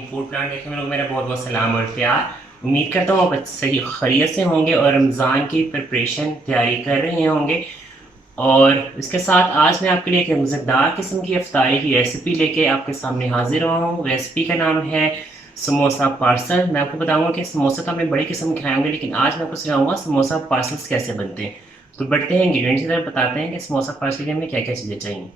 Food plant देखने में मेरा बहुत बहुत सलाम और प्यार। उम्मीद करता हूँ आप सही खैरियत से होंगे और रमज़ान की प्रिपरेशन तैयारी कर रहे होंगे। और इसके साथ आज मैं आपके लिए एक मज़ेदार किस्म की इफ्तारी की रेसिपी लेके आपके सामने हाजिर हुआ हूँ। रेसिपी का नाम है समोसा पार्सल। मैं आपको बताऊंगा कि समोसा तो हमें बड़ी किस्म के खाए होंगे, लेकिन आज मैं आपको सिखाऊंगा समोसा पार्सल्स कैसे बनते हैं। तो बढ़ते हैं इंग्रीडियंट्स की तरफ, बताते हैं कि समोसा पार्सल के लिए हमें क्या क्या चीज़ें चाहिए।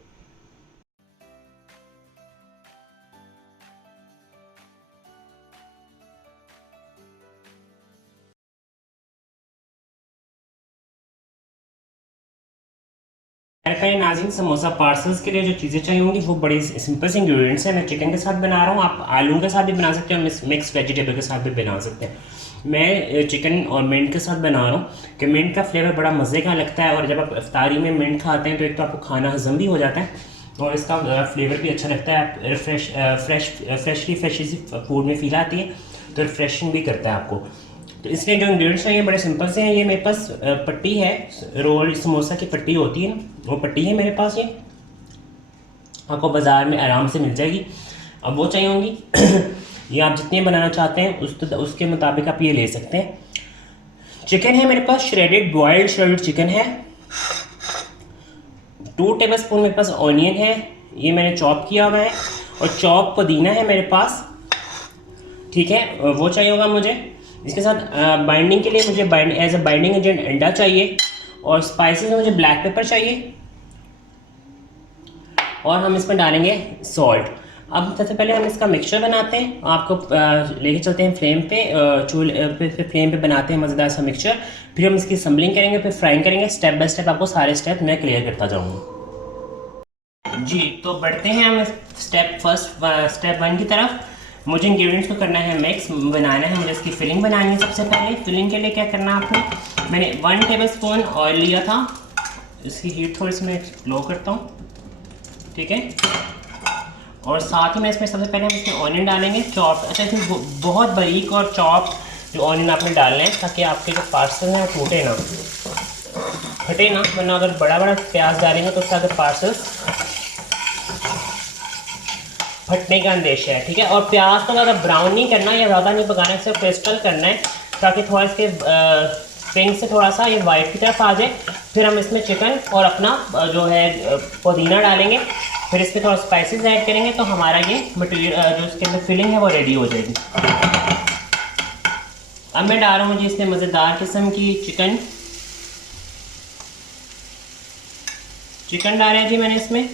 मेरे ख्याल नाज़रीन, समोसा पार्सल्स के लिए जो चीज़ें चाहिए होंगी वो बड़ी सिंपल सी इंग्रेडिएंट्स हैं। मैं चिकन के साथ बना रहा हूँ, आप आलू के साथ भी बना सकते हैं, मिक्स वेजिटेबल के साथ भी बना सकते हैं। मैं चिकन और मिंट के साथ बना रहा हूँ कि मिंट का फ्लेवर बड़ा मज़े का लगता है, और जब आप इफ्तारी में मिंट खाते हैं तो एक तो आपको खाना हजम भी हो जाता है और इसका फ्लेवर भी अच्छा लगता है। आप फ्रेशली सी फूड में फील आती है, तो रिफ्रेशिंग भी करता है आपको। तो इसलिए जो इंग्रेडिएंट्स हैं ये बड़े सिंपल से हैं। ये मेरे पास पट्टी है, रोल समोसा की पट्टी होती है ना, वो पट्टी है मेरे पास। ये आपको बाज़ार में आराम से मिल जाएगी। अब वो चाहिए होंगी ये आप जितने बनाना चाहते हैं उसके मुताबिक आप ये ले सकते हैं। चिकन है मेरे पास, श्रेडेड बॉयल्ड श्रेडेड चिकन है। 2 टेबल स्पून मेरे पास ऑनियन है, ये मैंने चॉप किया हुआ है। और चॉप पुदीना है मेरे पास, ठीक है, वो चाहिए होगा मुझे। इसके साथ बाइंडिंग के लिए मुझे एज अ बाइंडिंग एजेंट अंडा चाहिए, और स्पाइसेस में मुझे ब्लैक पेपर चाहिए, और हम इसमें डालेंगे सॉल्ट। अब सबसे पहले हम इसका मिक्सचर बनाते हैं। आपको लेके चलते हैं फ्लेम पे, चूल्हे पे फ्लेम पे बनाते हैं मज़ेदार सा मिक्सचर। फिर हम इसकी असम्बलिंग करेंगे, फिर फ्राइंग करेंगे। स्टेप बाय स्टेप आपको सारे स्टेप मैं क्लियर करता जाऊँगा। जी, तो बढ़ते हैं हम स्टेप 1 की तरफ। मुझे इंग्रेडिएंट्स को करना है मिक्स, बनाना है मुझे इसकी फिलिंग बनानी है। सबसे पहले फिलिंग के लिए क्या करना है आपको, मैंने 1 टेबल स्पून ऑयल लिया था, इसकी हीट थोड़ी सी मैं लो करता हूँ, ठीक है। और साथ ही में इसमें सबसे पहले हम इसमें ऑनियन डालेंगे चॉप। अच्छा, इसमें बहुत बारीक और चॉप जो ऑनियन आपने डालना है, ताकि आपके जो पार्सल हैं वो टूटे ना, फटे ना। वरना अगर बड़ा बड़ा प्याज डालेंगे तो उसका अगर पार्सल्स फटने का अंदेशा है, ठीक है। और प्याज को ज़्यादा ब्राउन नहीं करना या ज़्यादा नहीं पकाना है, सिर्फ क्रिस्टल करना है, ताकि थोड़ा इसके स्प्रिंग से थोड़ा सा ये वाइट की तरफ आ जाए। फिर हम इसमें चिकन और अपना जो है पुदीना डालेंगे, फिर इसमें थोड़ा स्पाइसेस ऐड करेंगे, तो हमारा ये मटेरियल जो इसके अंदर फिलिंग है वो रेडी हो जाएगी। अब मैं डाल रहा हूँ जी इसमें मज़ेदार किस्म की चिकन डाला है जी मैंने इसमें।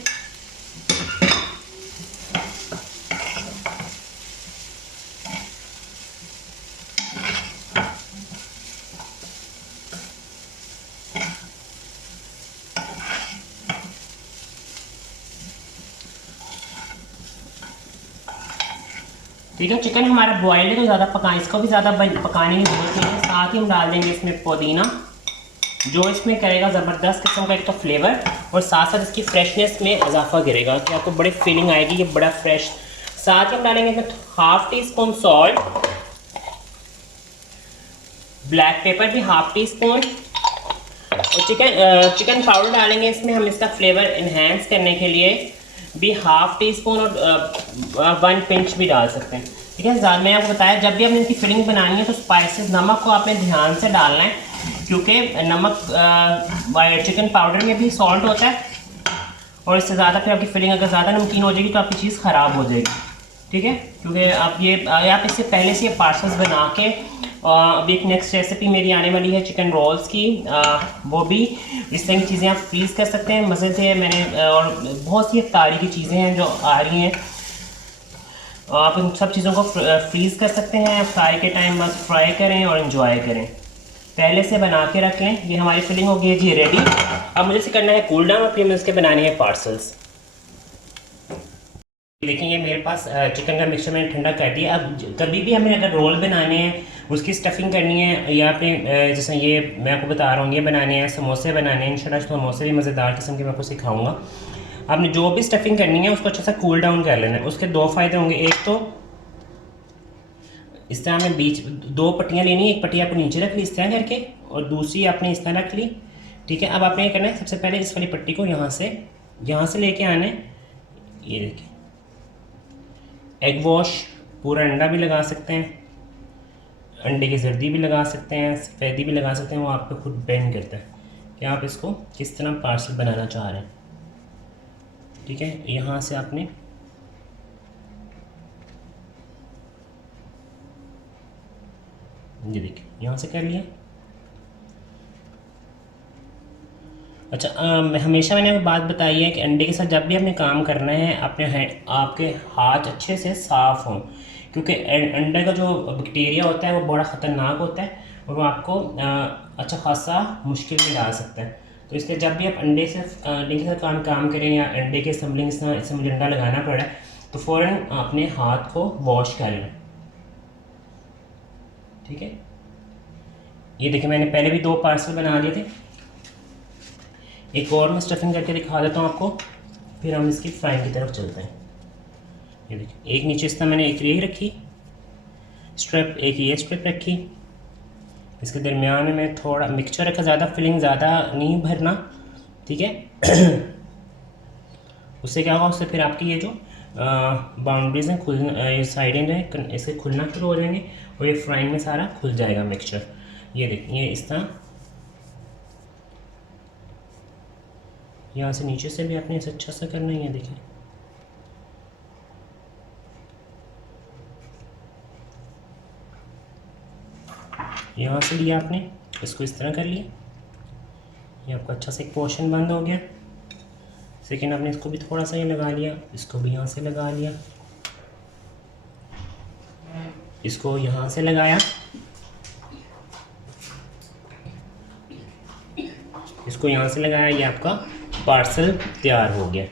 ठीक है, चिकन हमारा बॉइल्ड है तो ज़्यादा इसको भी ज़्यादा पकाने की जरूरत नहीं है। साथ ही हम डाल देंगे इसमें पुदीना, जो इसमें करेगा ज़बरदस्त किस्म का एक तो फ्लेवर, और साथ साथ इसकी फ्रेशनेस में इजाफा करेगा कि आपको बड़ी फीलिंग आएगी, ये बड़ा फ्रेश। साथ ही हम डालेंगे इसमें ½ टीस्पून सॉल्ट, ब्लैक पेपर भी ½ टीस्पून, और चिकन पाउडर डालेंगे इसमें हम इसका फ्लेवर इन्हेंस करने के लिए भी ½ टीस्पून, और 1 पिंच भी डाल सकते हैं, ठीक है। मैं आपको बताया जब भी आपने इनकी फिलिंग बनानी है तो स्पाइसेस, नमक को आपने ध्यान से डालना है, क्योंकि नमक चिकन पाउडर में भी सॉल्ट होता है, और इससे ज़्यादा फिर आपकी फिलिंग अगर ज़्यादा नमकीन हो जाएगी तो आपकी चीज़ ख़राब हो जाएगी, ठीक है। क्योंकि आप इससे पहले से ये पार्सल्स बना के, अभी एक नेक्स्ट रेसिपी मेरी आने वाली है चिकन रोल्स की, वो भी इस तरह की चीज़ें आप फ्रीज़ कर सकते हैं मज़े से। मैंने और बहुत सी इफ्तारी की चीज़ें हैं जो आ रही हैं, आप इन सब चीज़ों को फ्रीज़ कर सकते हैं। फ्राई के टाइम बस फ्राई करें और इन्जॉय करें, पहले से बना के रख लें। ये हमारी फिलिंग हो गई है जी रेडी। अब मुझे इसे करना है कूल डाउन, और फिर मुझे इसके बनाने हैं पार्सल्स। देखिए, ये मेरे पास चिकन का मिक्सचर मैंने ठंडा कर दिया। अब कभी भी हमें अगर रोल बनाने हैं, उसकी स्टफिंग करनी है, या फिर जैसे ये मैं आपको बता रहा हूँ ये बनाने हैं, समोसे बनाने हैं, इंशाल्लाह समोसे भी मज़ेदार किस्म के मैं आपको सिखाऊंगा। आपने जो भी स्टफिंग करनी है उसको अच्छे से कूल डाउन कर लेना है। उसके 2 फ़ायदे होंगे। एक तो इस तरह हमें बीच 2 पट्टियाँ लेनी है, एक पट्टी आपको नीचे रख ली इस तरह करके, और दूसरी आपने इस तरह रख ली, ठीक है। अब आपने ये करना है, सबसे पहले इस वाली पट्टी को यहाँ से लेके आना है। ये देखिए, एग वॉश पूरा अंडा भी लगा सकते हैं, अंडे की जर्दी भी लगा सकते हैं, सफ़ेदी भी लगा सकते हैं, वो आप पे खुद डिपेंड करता है कि आप इसको किस तरह पार्सल बनाना चाह रहे हैं। ठीक है, यहाँ से आपने ये देखिए यहाँ से कर लिया। अच्छा, हमेशा मैंने बात बताई है कि अंडे के साथ जब भी आपने काम करना है आपके हाथ अच्छे से साफ़ हों, क्योंकि अंडे का जो बैक्टीरिया होता है वो बड़ा ख़तरनाक होता है और वो आपको अच्छा खासा मुश्किल में डाल सकता है। तो इसलिए जब भी आप अंडे के साथ काम करें या अंडे के असम्बली अंडा लगाना पड़ा तो फ़ौरन अपने हाथ को वॉश कर लें। ठीक है, ये देखिए मैंने पहले भी 2 पार्सल बना लिए थे, एक और मैं स्टफिंग करके दिखा देता हूँ आपको, फिर हम इसकी फ्राइंग की तरफ चलते हैं। ये देखिए एक नीचे इस तरह मैंने एक यही रखी स्ट्रिप, एक ये स्ट्रिप रखी, इसके दरमियान में मैं थोड़ा मिक्सचर रखा, ज़्यादा फिलिंग ज़्यादा नहीं भरना। ठीक है उससे क्या होगा, उससे फिर आपकी ये जो बाउंड्रीज हैं ये साइडें जो है इससे खुलना शुरू हो जाएंगे और ये फ्राइंग में सारा खुल जाएगा मिक्सचर। ये देखिए इस तरह यहाँ से नीचे से भी आपने इसे अच्छा सा करना ही है। देखिए यहाँ से लिया आपने, इसको इस तरह कर लिया, ये आपका अच्छा सा एक पोर्शन बंद हो गया। सेकेंड आपने इसको भी थोड़ा सा ये लगा लिया, इसको भी यहाँ से लगा लिया, इसको यहाँ से लगाया, इसको यहाँ से लगाया, ये आपका पार्सल तैयार हो गया।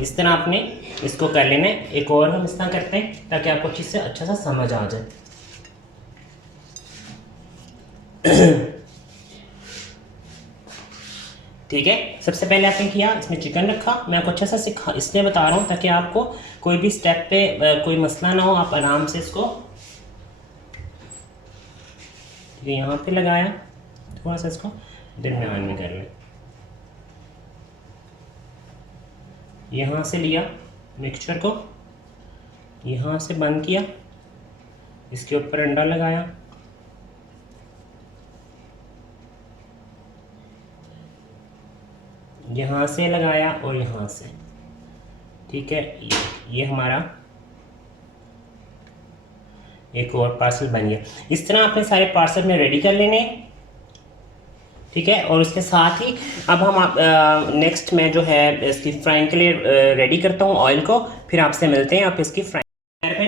इस तरह आपने इसको कर लेना है। एक और हम इस तरह करते हैं ताकि आपको अच्छी से अच्छा सा समझ आ जाए। ठीक है, सबसे पहले आपने किया इसमें चिकन रखा, मैं आपको अच्छा सा इसलिए बता रहा हूँ ताकि आपको कोई भी स्टेप पे कोई मसला ना हो, आप आराम से इसको यहाँ पे लगाया, थोड़ा सा इसको दरमियान में कर लें, यहाँ से लिया मिक्सचर को, यहाँ से बंद किया, इसके ऊपर अंडा लगाया, यहाँ से लगाया और यहाँ से। ठीक है, ये हमारा एक और पार्सल बन गया। इस तरह आपने सारे पार्सल में रेडी कर लेने। ठीक है, और उसके साथ ही अब हम नेक्स्ट में जो है इसकी फ्राइंग के लिए रेडी करता हूँ ऑयल को, फिर आपसे मिलते हैं। आप इसकी फ्राइंग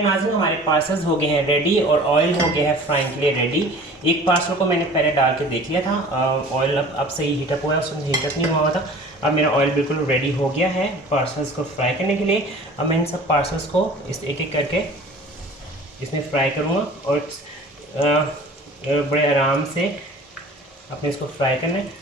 नाज़रीन हमारे पार्सल्स हो गए हैं रेडी और ऑयल हो गया है फ्राइंग के लिए रेडी। एक पार्सल को मैंने पहले डाल के देख लिया था, ऑयल अब सही हीटअप हुआ है, उसमें हीटअप नहीं हुआ था। अब मेरा ऑयल बिल्कुल रेडी हो गया है पार्सल्स को फ्राई करने के लिए। अब मैं इन सब पार्सल्स को इस एक एक करके इसमें फ्राई करूँगा और बड़े आराम से अपने इसको फ्राई करना है।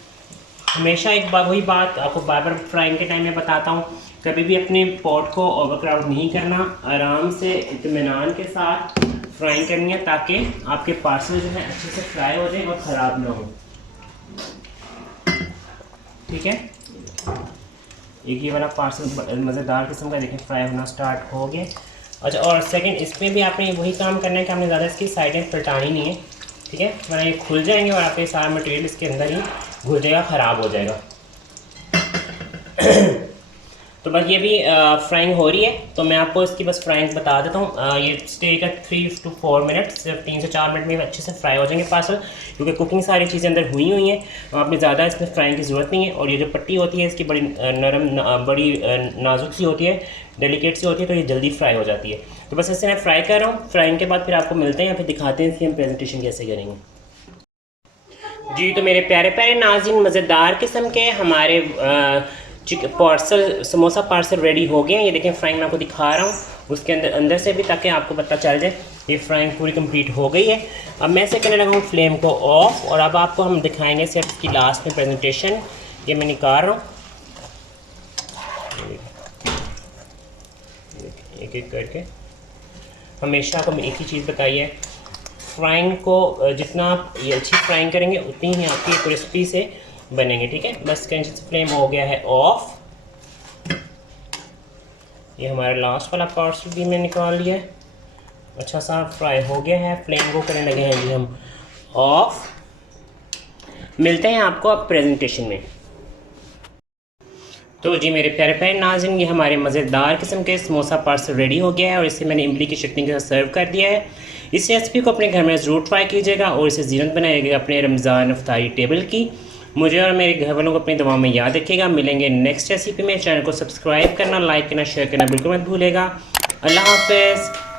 हमेशा एक बार वही बात आपको बार बार फ्राइंग के टाइम में बताता हूँ, कभी भी अपने पॉट को ओवरक्राउड नहीं करना, आराम से इत्मीनान के साथ फ्राइंग करनी है ताकि आपके पार्सल जो है अच्छे से फ्राई हो जाए और ख़राब ना हो। ठीक है, एक ये वाला पार्सल मज़ेदार किस्म का देखें फ्राई होना स्टार्ट हो गया। अच्छा, और सेकंड इसमें भी आपने वही काम करना है कि आपने ज़्यादा इसकी साइडें पलटानी नहीं है। ठीक है, वरना ये खुल जाएंगे और आपके सारा मटेरियल इसके अंदर ही घुल जाएगा, ख़राब हो जाएगा। तो बस ये भी फ्राइंग हो रही है, तो मैं आपको इसकी बस फ्राइंग बता देता हूँ। ये स्टेक 3 to 4 मिनट, सिर्फ 3 से 4 मिनट में अच्छे से फ्राई हो जाएंगे पार्सल, क्योंकि कुकिंग सारी चीज़ें अंदर हुई हैं। आपने ज़्यादा इसमें फ्राइंग की ज़रूरत नहीं है। और ये जो पट्टी होती है इसकी बड़ी नरम बड़ी नाजुक सी होती है, डेलिकेट सी होती है, तो ये जल्दी फ्राई हो जाती है। तो बस इससे मैं फ्राई कर रहा हूँ। फ्राइंग के बाद फिर आपको मिलते हैं या फिर दिखाते हैं इसकी हम प्रेजेंटेशन कैसे करेंगे। जी, तो मेरे प्यारे प्यारे नाज़रीन, मज़ेदार किस्म के हमारे पार्सल समोसा पार्सल रेडी हो गए हैं। ये देखें फ्राइंग मैं आपको दिखा रहा हूँ उसके अंदर से भी, ताकि आपको पता चल जाए ये फ्राइंग पूरी कंप्लीट हो गई है। अब मैं से करने लगा हूँ फ्लेम को ऑफ, और अब आपको हम दिखाएंगे सिर्फ इसकी लास्ट में प्रेजेंटेशन। ये मैं निकाल रहा हूँ एक एक करके। हमेशा आपको एक ही चीज़ बताई है, फ्राइंग को जितना आप ये अच्छी फ्राइंग करेंगे उतनी ही आपकी क्रिस्पी से बनेंगे। ठीक है, बस फ्लेम हो गया है ऑफ। ये हमारा लास्ट वाला पार्सल भी मैं निकाल लिया है, अच्छा सा फ्राई हो गया है। फ्लेम को करने लगे हैं जी हम ऑफ। मिलते हैं आपको अब प्रेजेंटेशन में। तो जी मेरे प्यारे प्यारे नाज़रीन, ये हमारे मज़ेदार किस्म के समोसा पार्सल रेडी हो गया है और इसे मैंने इमली की चटनी के साथ सर्व कर दिया है। इस रेसिपी को अपने घर में ज़रूर ट्राई कीजिएगा और इसे ज़ीनत बनाइएगा अपने रमज़ान अफ्तारी टेबल की। मुझे और मेरे घर वालों को अपनी दुआ में याद रखिएगा। मिलेंगे नेक्स्ट रेसिपी में। चैनल को सब्सक्राइब करना, लाइक करना, शेयर करना बिल्कुल मत भूलेगा। अल्लाह हाफ़िज़।